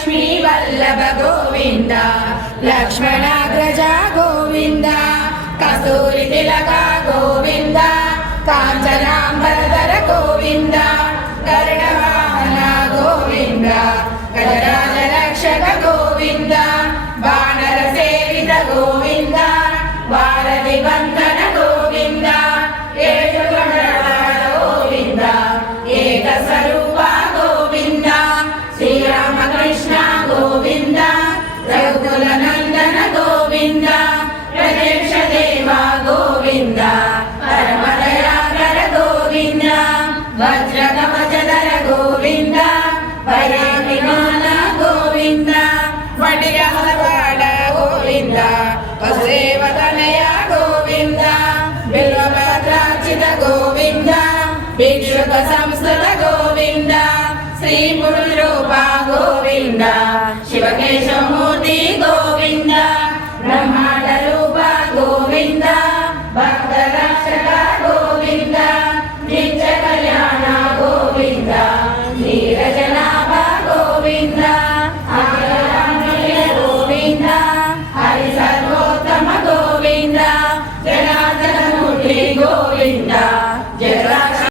लक्ष्मी वल्लभ गोविंद लक्ष्मणाग्रज गोविंद कस्तूरी तिलक गोविंद कांचनांबरधर गोविंद गरुडवाहन गोविंद गजराज रक्षक गोविंद वानर सेवित गोविंद वारधि बंधन गोविंद गोविंद एक स्वरूप गोविंद श्री राम कृष्ण गोविंद रघुकुल नंदन गोविंद प्रत्यक्ष देवा गोविंद परम दयाकर गोविंद वज्र कवचधर गोविंद भयाभिमान गोविंद वडियालवाड गोविंद वसुदेवतनय गोविंद बिल्वभद्रार्चित गोविंद भिक्षुक संस्कृत गोविंद श्री पुरुषरूप गोविंद